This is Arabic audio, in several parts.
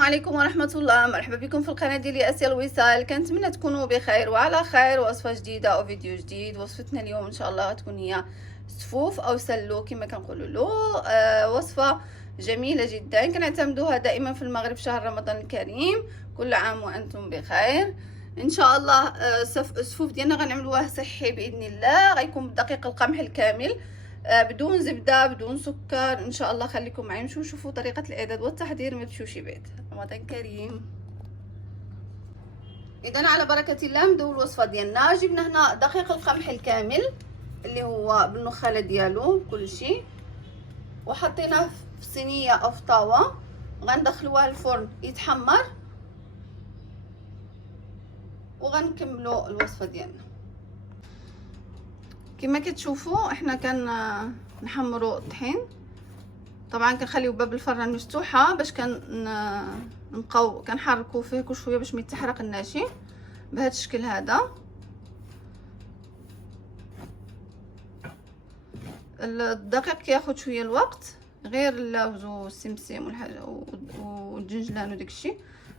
عليكم ورحمة الله. مرحبا بكم في القناة ديالي اسيا الوصال. كنتمنى تكونوا بخير وعلى خير. وصفة جديدة او فيديو جديد. وصفتنا اليوم ان شاء الله تكون هي سفوف او سلو كما كنقولوا له. وصفة جميلة جدا كنعتمدوها دائما في المغرب في شهر رمضان الكريم. كل عام وانتم بخير ان شاء الله. السفوف ديالنا غنعملوه صحي باذن الله. غيكون بدقيق القمح الكامل بدون زبده بدون سكر ان شاء الله. خليكم معي نشوفوا طريقه الاعداد والتحضير. ما تمشيوش بعيد. رمضان كريم. اذا على بركه الله نبداو الوصفه ديالنا. جبنا هنا دقيق القمح الكامل اللي هو بالنخاله ديالو كل شيء، وحطيناه في صينيه او في طاوه. غندخلوه الفرن يتحمر وغنكملوا الوصفه ديالنا. كما كتشوفوا احنا نحمروا الطحين. طبعا كنخليو باب الفران مفتوحه باش نبقاو كنحركوا فيه كل شويه باش ما يتحرق الناشي بهذا الشكل هذا. الدقيق كياخذ شويه الوقت، غير اللوز والسمسم والحاجه والجنجلان وداكشي.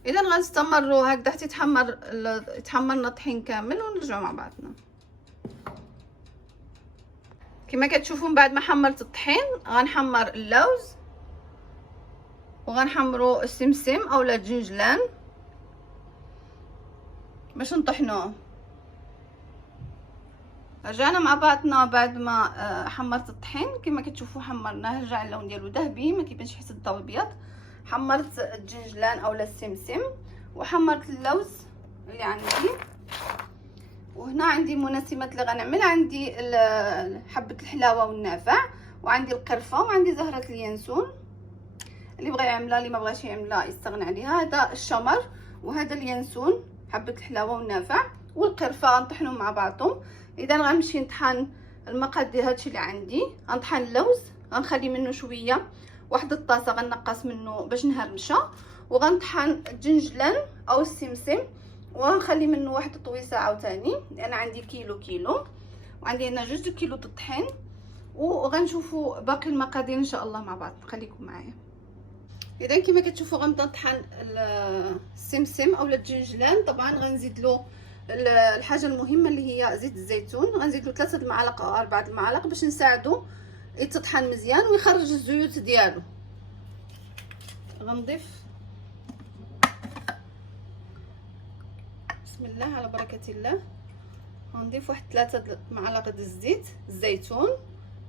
اذا غنستمروا هكذا حتى يتحمرنا الطحين كامل ونرجعوا مع بعضنا. كما كتشوفون بعد ما حمرت الطحين غنحمر اللوز وغنحمروا السمسم اولا الجنجلان باش نطحنوه. رجعنا مع بعضنا بعد ما حمرت الطحين. كما كتشوفوا حمرناه رجع اللون ديالو ذهبي ما كيبانش حتى الضوء ابيض. حمرت الجنجلان اولا السمسم وحمرت اللوز اللي عندي. وهنا عندي المناسبات اللي غنعمل. عندي حبه الحلاوه والنافع، وعندي القرفه، وعندي زهره اليانسون. اللي بغى يعملها اللي ما بغاش يعملها يستغنى عليها. هذا الشمر وهذا اليانسون، حبه الحلاوه والنافع والقرفه غنطحنهم مع بعضهم. اذا غنمشي نطحن المقادير. هادشي اللي عندي. غنطحن اللوز غنخلي منه شويه، واحد الطاسه غنقص منه باش نهرمشه. وغنطحن الجنجلان او السمسم وغنخلي منه واحد الطويسه عاوتاني لان عندي كيلو وعندي هنا 2 كيلو الطحين. وغنشوفوا باقي المقادير ان شاء الله مع بعض. خليكم معايا. اذا كما كتشوفوا غنبدا نطحن السمسم اولا الجنجلان. طبعا غنزيد له الحاجه المهمه اللي هي زيت الزيتون. غنزيد له 3 المعالق او 4 المعالق باش نساعدو يتطحن مزيان ويخرج الزيوت ديالو. غنضيف بسم الله على بركه الله. غنضيف واحد 3 معالق ديال الزيتون،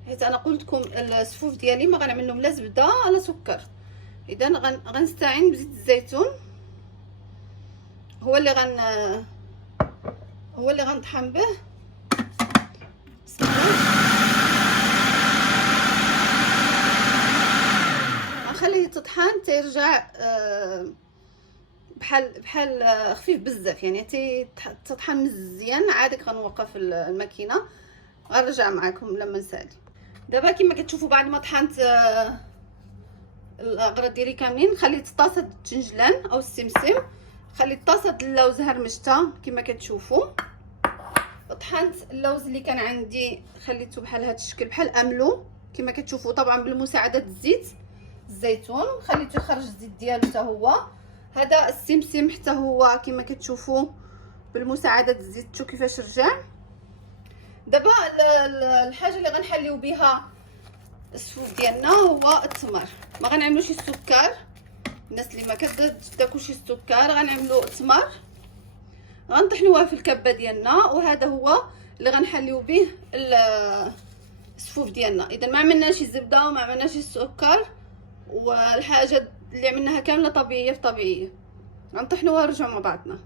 حيت انا قلت لكم السفوف ديالي ما غنعمل لهم لا زبده لا سكر. اذا غنستعين بزيت الزيتون هو اللي غنطحن به. بسم الله. غنخليه يتطحن تيرجع بحال خفيف بزاف، يعني تطحن مزيان. عاد غنوقف الماكينه غنرجع معكم لما نسالي. دابا كما كتشوفوا بعد ما طحنت الاغراض ديالي كاملين، خليت طاسه الجنجلان او السمسم، خليت طاسه اللوز هرمشتها كما كتشوفوا. طحنت اللوز اللي كان عندي خليته بحال هذا الشكل بحال املو كما كتشوفوا. طبعا بالمساعده الزيت الزيتون خليته يخرج الزيت ديالو حتى هو. هذا السمسم حتى هو كما كتشوفوا بالمساعده الزيت. شوفوا كيفاش رجع. دابا الحاجه اللي غنحليو بها السفوف ديالنا هو التمر. ما غنعملوش السكر. الناس اللي ما كتاكلش السكر غنعملو التمر. غنطحنوها في الكبه ديالنا وهذا هو اللي غنحليو به السفوف ديالنا. اذا ما عملناش الزبده وما عملناش السكر، والحاجه اللي عملناها كامله طبيعيه في طبيعيه. غنطحنوها ونرجعوا مع بعضنا.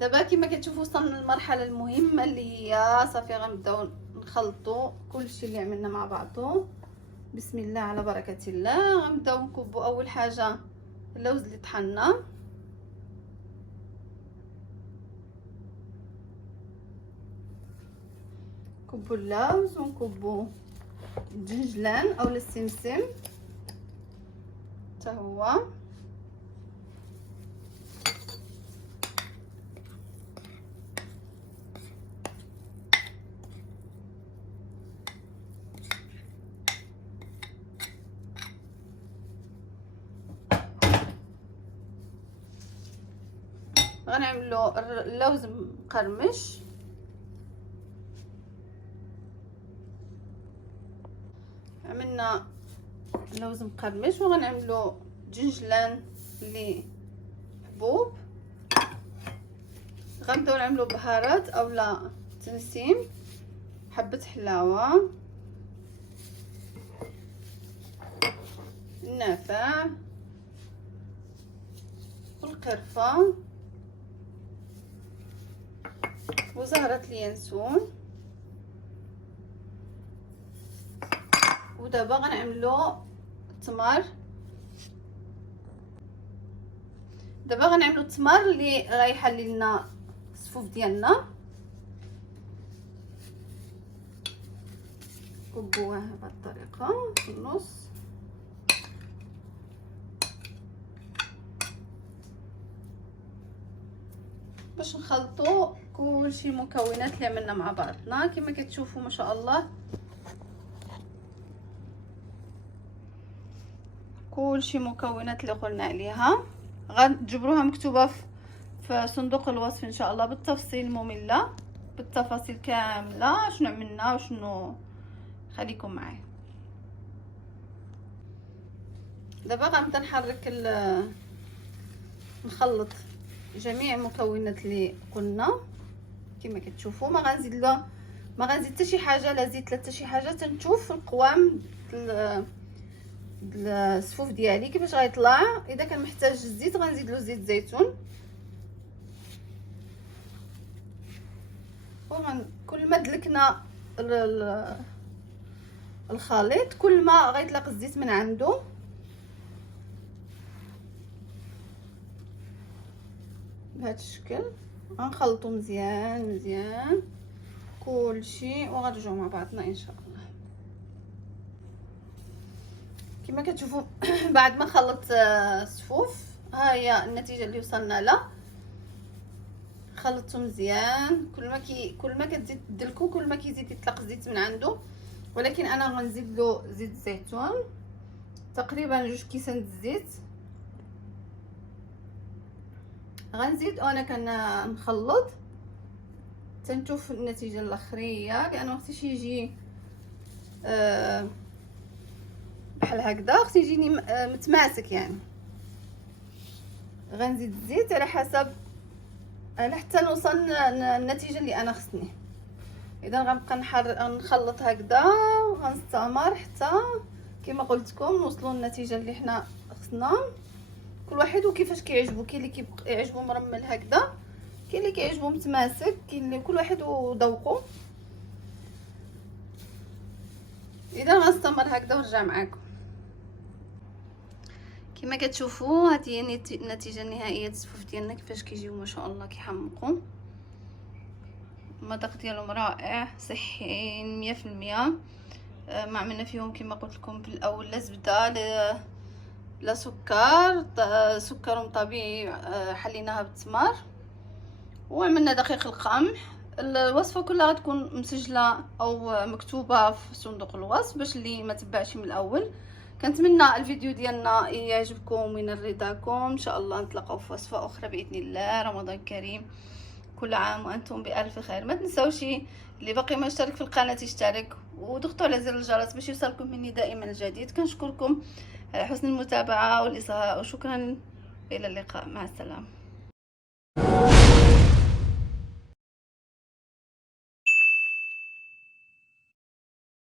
دابا كما كتشوفوا وصلنا للمرحله المهمه اللي هي صافي غنبداو نخلطوا كلشي اللي عملنا مع بعضو. بسم الله على بركه الله. غنبداو نكبوا اول حاجه اللوز اللي طحنا، نكبوا اللوز ونكبوا الجنجلان اولا السمسم حتى هو. غنعملو اللوز مقرمش. عملنا اللوز مقرمش وغنعملو دجنجلان اللي حبوب. غنبداو نعملو بهارات اولا تنسيم، حبة حلاوة، النافع والقرفة وزهرة اليانسون. ودابا غنعملو التمر. دابا غنعملو التمر اللي غيحلي لنا الصفوف ديالنا. كبوه بهذه الطريقه في النص. باش نخلطوا كلشي المكونات اللي عملنا مع بعضنا. كما كتشوفوا ما شاء الله كلشي مكونات اللي قلنا عليها غنجبروها مكتوبه في صندوق الوصف ان شاء الله بالتفصيل الممله، بالتفاصيل كامله شنو عملنا وشنو. خليكم معايا. دابا غنبدا نحرك نخلط جميع المكونات اللي قلنا. كما كتشوفوا ما غنزيد حتى شي حاجه، لا زيت لا حتى شي حاجه. تنشوف القوام الصفوف ديالي كيفاش غيطلع. اذا كان محتاج الزيت غنزيد له زيت زيتون. كل ما دلكنا الخليط كل ما غيطلق الزيت من عنده. بهذا الشكل غنخلطو مزيان مزيان كلشي وغنرجعو مع بعضنا ان شاء الله. كما كتشوفوا بعد ما خلطت الصفوف ها هي النتيجه اللي وصلنا لها. خلطته مزيان. كل ما كتزيد تدلكو كل ما كيزيد يطلق الزيت من عنده. ولكن انا غنزيد له زيت الزيتون تقريبا 2 كيسان الزيت. غنزيد وانا كنخلط تنشوف النتيجه الاخريه، لانه خصني يجي بحال هكذا، خصني يجيني متماسك يعني. غنزيد الزيت على حسب حتى نوصل النتيجه اللي انا خصني. اذا غنبقى نخلط هكذا غنستمر حتى كما قلت لكم نوصلوا للنتيجه اللي حنا خصنا. كل واحد وكيفاش كيعجبو. كاين اللي كيعجبو مرمل هكذا، كاين اللي كيعجبو متماسك، كاين اللي كل واحد وذوقه. اذا غنستمر هكذا ونرجع معكم. كما كتشوفوا هذه هي النتيجه النهائيه الصفوف ديالنا كيفاش كيجيو ما شاء الله كيحمقوا. المذاق ديالهم رائع صحي 100%. ما عملنا فيهم كما قلت لكم في الاول لا زبده لا سكر، سكرهم طبيعي حليناها بالتمر. وعملنا دقيق القمح. الوصفه كلها غتكون مسجله او مكتوبه في صندوق الوصف باش اللي ما تبعش من الاول. كنتمنى الفيديو ديالنا يعجبكم وينال رضاكم. ان شاء الله نتلاقاو في وصفه اخرى باذن الله. رمضان كريم، كل عام وانتم بالف خير. ما تنساوش اللي باقي ما اشترك في القناه يشترك وضغطوا على زر الجرس باش يوصلكم مني دائما الجديد. كنشكركم على حسن المتابعه والاصغاء وشكرا. الى اللقاء، مع السلامه.